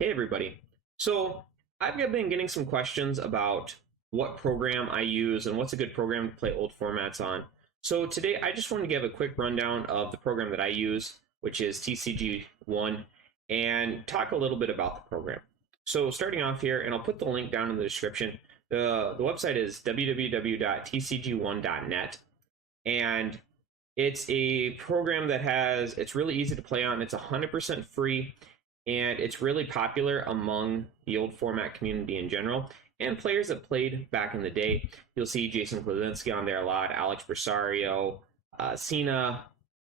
Hey everybody. So I've been getting some questions about what program I use and what's a good program to play old formats on. So today I just want to give a quick rundown of the program that I use, which is TCG One, and talk a little bit about the program. So starting off here, and I'll put the link down in the description, the website is www.tcgone.net, and it's a program it's really easy to play on. It's 100% free, and it's really popular among the old format community in general and players that played back in the day. You'll see Jason Klaczynski on there a lot, Alex Bersario, Cena,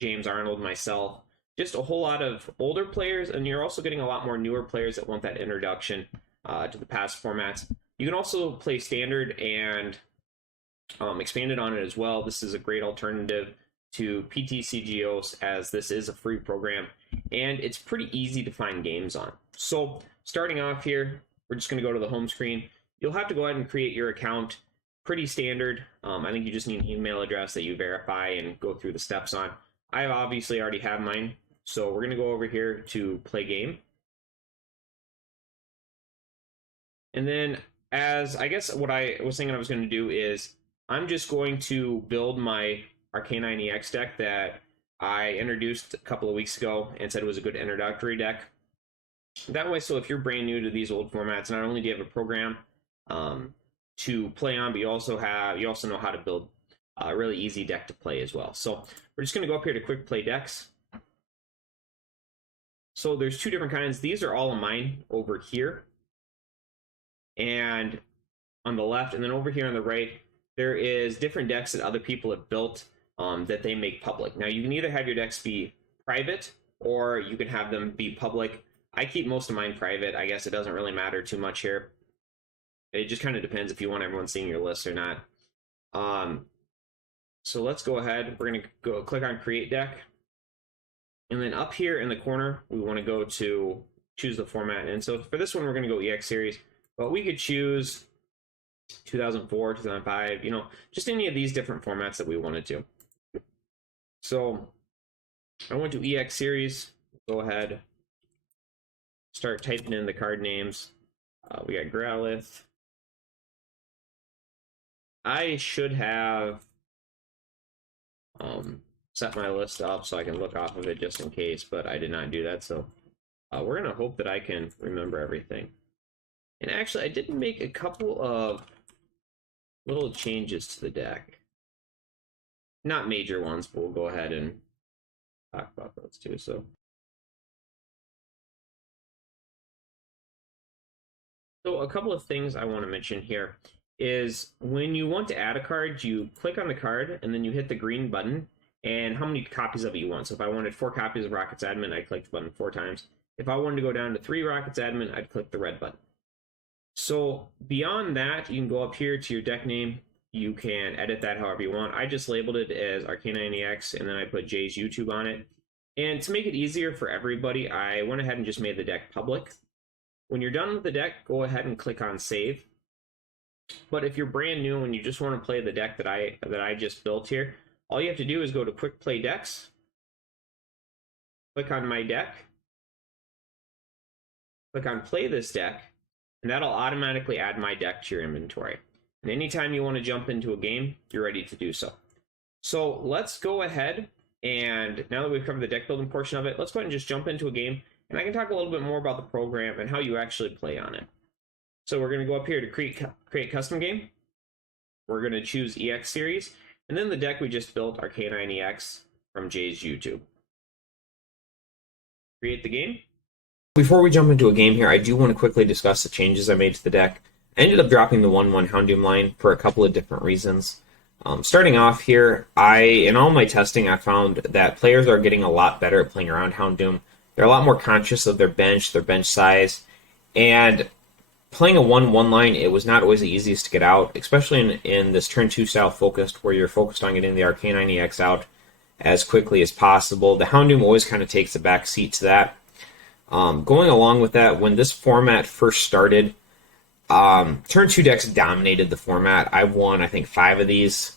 James Arnold, myself, just a whole lot of older players, and you're also getting a lot more newer players that want that introduction to the past formats. You can also play standard and expanded on it as well. This is a great alternative to PTCGOs, as this is a free program and it's pretty easy to find games on. So starting off here, we're just going to go to the home screen. You'll have to go ahead and create your account. Pretty standard. I think you just need an email address that you verify and go through the steps on. I obviously already have mine, so we're going to go over here to play game. And then, as I guess what I was thinking I was going to do is I'm just going to build my Arcanine EX deck that I introduced a couple of weeks ago and said it was a good introductory deck. That way, so if you're brand new to these old formats, not only do you have a program to play on, but you also know how to build a really easy deck to play as well. So we're just going to go up here to quick play decks. So there's two different kinds. These are all of mine over here, and on the left, and then over here on the right, there is different decks that other people have built that they make public. Now, you can either have your decks be private or you can have them be public. I keep most of mine private. I guess it doesn't really matter too much here. It just kind of depends if you want everyone seeing your list or not. So let's go ahead. We're going to go click on Create Deck. And then up here in the corner, we want to go to choose the format. And so for this one, we're going to go EX Series. But we could choose 2004, 2005, just any of these different formats that we wanted to. So I went to EX Series. Go ahead, start typing in the card names. We got Growlithe. I should have set my list up so I can look off of it just in case, but I did not do that. So we're going to hope that I can remember everything. And actually, I did make a couple of little changes to the deck. Not major ones, but we'll go ahead and talk about those too. So a couple of things I want to mention here is when you want to add a card, you click on the card and then you hit the green button and how many copies of it you want. So if I wanted 4 copies of Rockets Admin, I'd click the button 4 times. If I wanted to go down to 3 Rockets Admin, I'd click the red button. So beyond that, you can go up here to your deck name. You can edit that however you want. I just labeled it as Arcanine EX, and then I put Jay's YouTube on it. And to make it easier for everybody, I went ahead and just made the deck public. When you're done with the deck, go ahead and click on Save. But if you're brand new and you just want to play the deck that I just built here, all you have to do is go to Quick Play Decks, click on My Deck, click on Play This Deck, and that'll automatically add my deck to your inventory. And anytime you want to jump into a game, you're ready to do so. So let's go ahead, and now that we've covered the deck building portion of it, let's go ahead and just jump into a game, and I can talk a little bit more about the program and how you actually play on it. So we're going to go up here to create custom game. We're going to choose EX Series, and then the deck we just built, Arcanine EX, from Jay's YouTube. Create the game. Before we jump into a game here, I do want to quickly discuss the changes I made to the deck. I ended up dropping the 1/1 Houndoom line for a couple of different reasons. Starting off here, in all my testing, I found that players are getting a lot better at playing around Houndoom. They're a lot more conscious of their bench size, and playing a 1/1 line, it was not always the easiest to get out, especially in this turn 2 style focused, where you're focused on getting the Arcanine EX out as quickly as possible. The Houndoom always kind of takes a back seat to that. Going along with that, when this format first started, turn 2 decks dominated the format. I've won, I think, 5 of these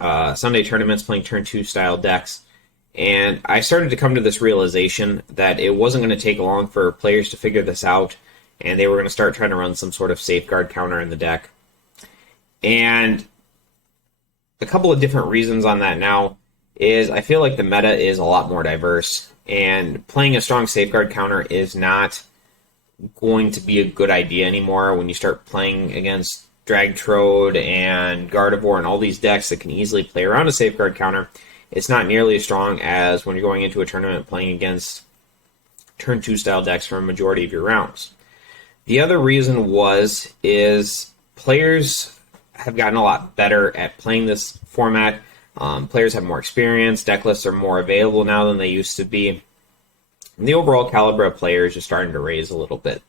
Sunday tournaments playing turn 2 style decks. And I started to come to this realization that it wasn't going to take long for players to figure this out, and they were going to start trying to run some sort of safeguard counter in the deck. And a couple of different reasons on that now is I feel like the meta is a lot more diverse, and playing a strong safeguard counter is not going to be a good idea anymore when you start playing against Dragtrode and Gardevoir and all these decks that can easily play around a safeguard counter. It's not nearly as strong as when you're going into a tournament playing against turn 2 style decks for a majority of your rounds. The other reason is players have gotten a lot better at playing this format. Players have more experience. Deck lists are more available now than they used to be. And the overall caliber of players is starting to raise a little bit.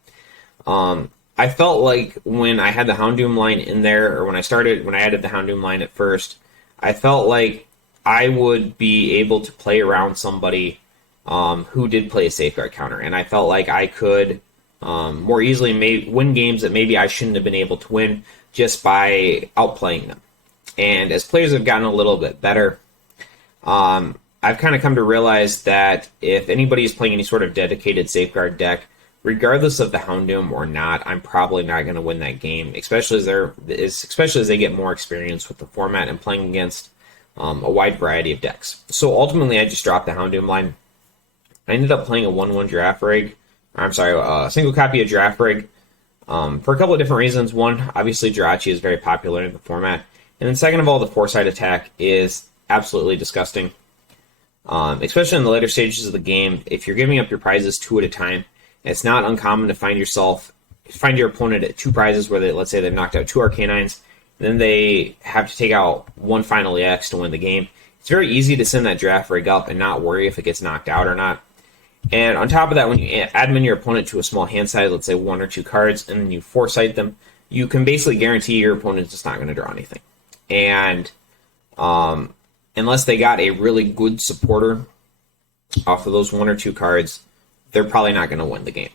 I felt like when I had the Houndoom line in there, or when I added the Houndoom line at first, I felt like I would be able to play around somebody who did play a safeguard counter, and I felt like I could more easily win games that maybe I shouldn't have been able to win just by outplaying them. And as players have gotten a little bit better, I've kind of come to realize that if anybody is playing any sort of dedicated safeguard deck, regardless of the Houndoom or not, I'm probably not going to win that game, especially as they get more experience with the format and playing against a wide variety of decks. So ultimately, I just dropped the Houndoom line. I ended up playing a 1/1 Giraffe Rig. A single copy of Giraffe Rig for a couple of different reasons. One, obviously, Jirachi is very popular in the format. And then second of all, the Foresight attack is absolutely disgusting. Especially in the later stages of the game, if you're giving up your prizes 2 at a time, it's not uncommon to find your opponent at 2 prizes where let's say they've knocked out 2 Arcanines, and then they have to take out 1 final EX to win the game. It's very easy to send that Giraffe Rig up and not worry if it gets knocked out or not. And on top of that, when you admin your opponent to a small hand size, let's say 1 or 2 cards, and then you Foresight them, you can basically guarantee your opponent's just not going to draw anything. And unless they got a really good supporter off of those 1 or 2 cards, they're probably not going to win the game.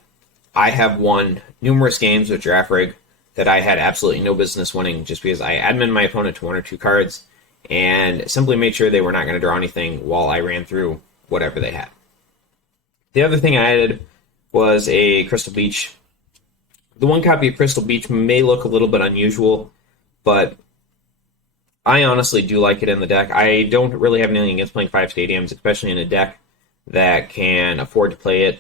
I have won numerous games with Giraffe Rig that I had absolutely no business winning just because I admin my opponent to 1 or 2 cards and simply made sure they were not going to draw anything while I ran through whatever they had. The other thing I added was a Crystal Beach. The 1 copy of Crystal Beach may look a little bit unusual, but I honestly do like it in the deck. I don't really have anything against playing 5 stadiums, especially in a deck that can afford to play it.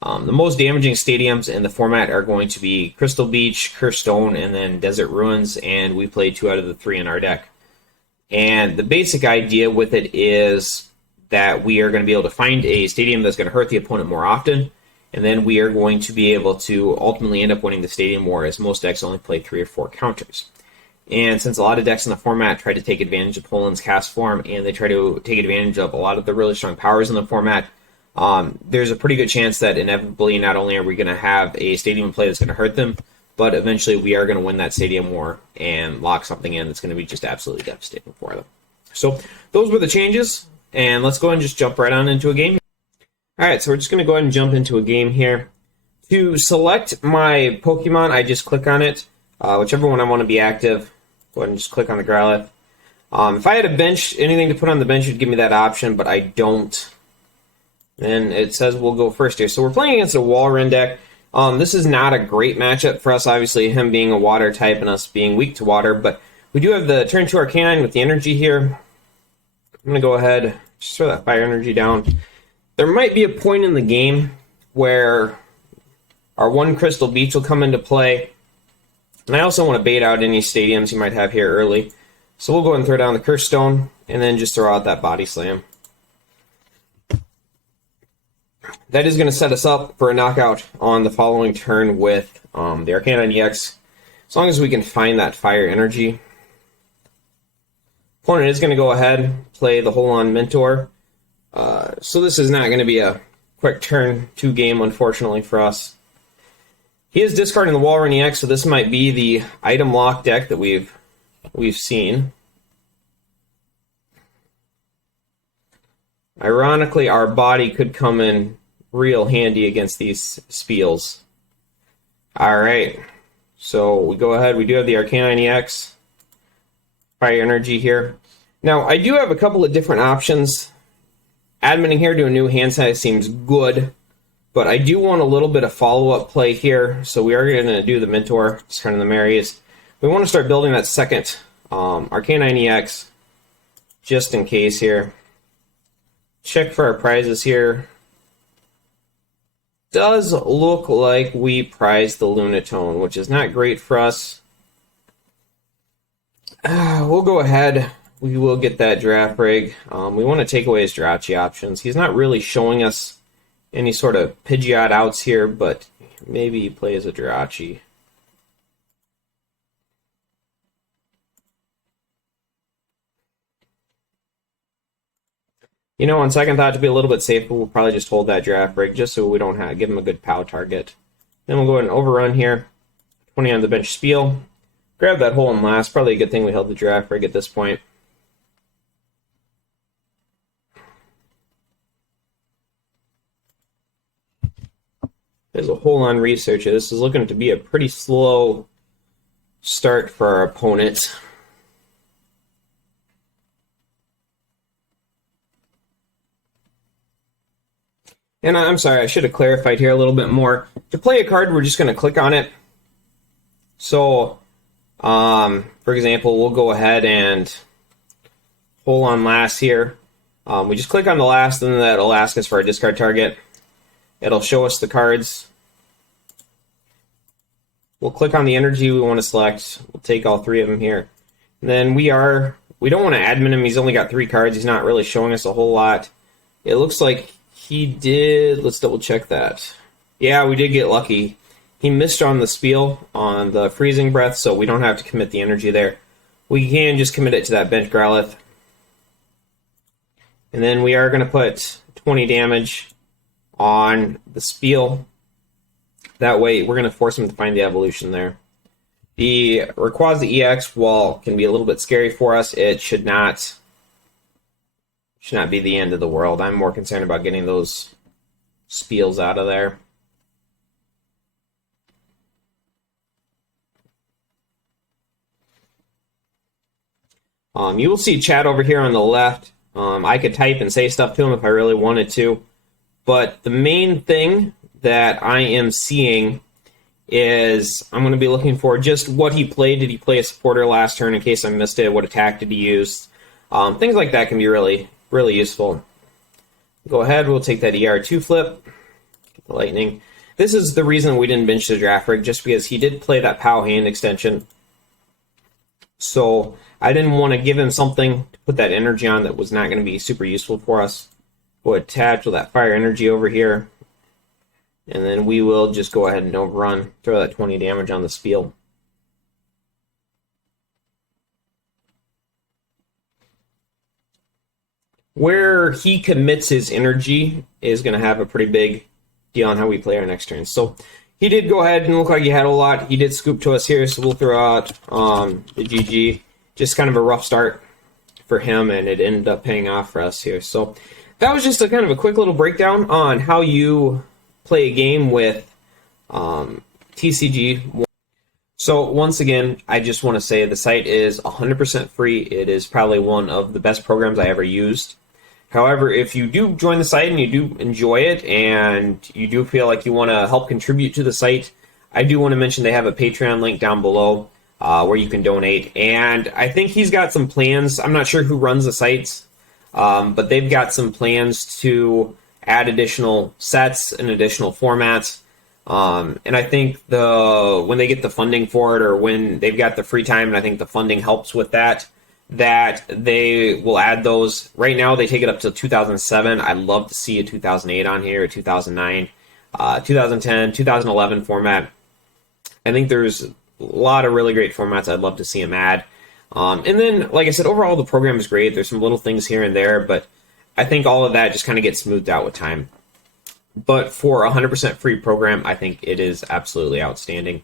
The most damaging stadiums in the format are going to be Crystal Beach, Cursed Stone, and then Desert Ruins, and we played 2 out of the 3 in our deck. And the basic idea with it is that we are going to be able to find a stadium that's going to hurt the opponent more often, and then we are going to be able to ultimately end up winning the stadium war, as most decks only play 3 or 4 counters. And since a lot of decks in the format try to take advantage of Poland's cast form, and they try to take advantage of a lot of the really strong powers in the format, there's a pretty good chance that inevitably not only are we going to have a stadium play that's going to hurt them, but eventually we are going to win that stadium war and lock something in that's going to be just absolutely devastating for them. So those were the changes, and let's go ahead and just jump right on into a game. Alright, so we're just going to go ahead and jump into a game here. To select my Pokemon, I just click on it, whichever one I want to be active. Go ahead and just click on the Growlithe. If I had a bench, anything to put on the bench would give me that option, but I don't. And it says we'll go first here. So we're playing against a Walrein deck. This is not a great matchup for us, obviously, him being a water type and us being weak to water, but we do have the turn 2 Arcanine with the energy here. I'm going to go ahead, just throw that fire energy down. There might be a point in the game where our 1 Crystal Beach will come into play. And I also want to bait out any stadiums you might have here early. So we'll go ahead and throw down the Cursed Stone, and then just throw out that Body Slam. That is going to set us up for a knockout on the following turn with the Arcanine EX. As long as we can find that fire energy. Opponent is going to go ahead, play the Hold-On Mentor. So this is not going to be a quick turn 2 game, unfortunately, for us. He is discarding the Walrein EX, so this might be the item lock deck that we've seen. Ironically, our body could come in real handy against these Spiels. Alright, so we go ahead, we do have the Arcanine EX. Fire energy here. Now, I do have a couple of different options Adminning here to a new hand size seems good, but I do want a little bit of follow-up play here, so we are going to do the Mentor, it's kind of the Marys. We want to start building that second Arcanine EX, just in case here. Check for our prizes here. Does look like we prized the Lunatone, which is not great for us. We'll go ahead. We will get that draft rig. We want to take away his Jirachi options. He's not really showing us any sort of Pidgeot outs here, but maybe he plays a Jirachi. You know, on second thought, to be a little bit safer, we'll probably just hold that draft rig just so we don't give him a good POW target. Then we'll go ahead and overrun here. 20 on the bench Spiel. Grab that hole and last. Probably a good thing we held the draft rig at this point. There's a hole on research. This is looking to be a pretty slow start for our opponent. And I'm sorry, I should have clarified here a little bit more. To play a card, we're just going to click on it. So, for example, we'll go ahead and hold on last here. We just click on the last, and then that'll ask us for our discard target. It'll show us the cards. We'll click on the energy we want to select. We'll take all three of them here. And then we don't want to admin him. He's only got 3 cards. He's not really showing us a whole lot. It looks like he did. Let's double check that. Yeah, we did get lucky. He missed on the Spiel on the Freezing Breath, so we don't have to commit the energy there. We can just commit it to that bench Growlithe. And then we are going to put 20 damage on the Spiel. That way, we're going to force him to find the evolution there. The Rayquaza EX, while can be a little bit scary for us, it should not be the end of the world. I'm more concerned about getting those Spiels out of there. You will see chat over here on the left. I could type and say stuff to him if I really wanted to. But the main thing that I am seeing is I'm going to be looking for just what he played. Did he play a supporter last turn in case I missed it? What attack did he use? Things like that can be really, really useful. Go ahead. We'll take that ER2 flip. Get the lightning. This is the reason we didn't bench the draft rig, just because he did play that POW hand extension. So I didn't want to give him something to put that energy on that was not going to be super useful for us. We'll attach with that fire energy over here. And then we will just go ahead and overrun. Throw that 20 damage on the Spiel. Where he commits his energy is going to have a pretty big deal on how we play our next turn. So he did go ahead and look like he had a lot. He did scoop to us here, so we'll throw out the GG. Just kind of a rough start for him, and it ended up paying off for us here. So that was just a kind of a quick little breakdown on how you play a game with TCG One. So once again, I just want to say the site is 100% free. It is probably one of the best programs I ever used. However, if you do join the site and you do enjoy it and you do feel like you want to help contribute to the site, I do want to mention they have a Patreon link down below where you can donate. And I think he's got some plans. I'm not sure who runs the sites, but they've got some plans to add additional sets and additional formats. And I think when they get the funding for it, or when they've got the free time, and I think the funding helps with that they will add those. Right now, they take it up to 2007. I'd love to see a 2008 on here, a 2009, 2010, 2011 format. I think there's a lot of really great formats I'd love to see them add. And then, like I said, overall, the program is great. There's some little things here and there, but I think all of that just kind of gets smoothed out with time. But for a 100% free program, I think it is absolutely outstanding.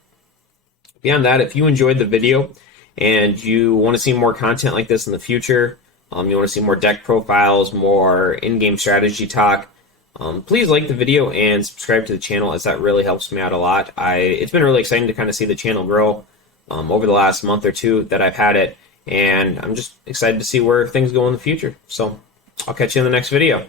Beyond that, if you enjoyed the video and you want to see more content like this in the future, you want to see more deck profiles, more in-game strategy talk, please like the video and subscribe to the channel, as that really helps me out a lot. It's been really exciting to kind of see the channel grow over the last month or two that I've had it, and I'm just excited to see where things go in the future. So I'll catch you in the next video.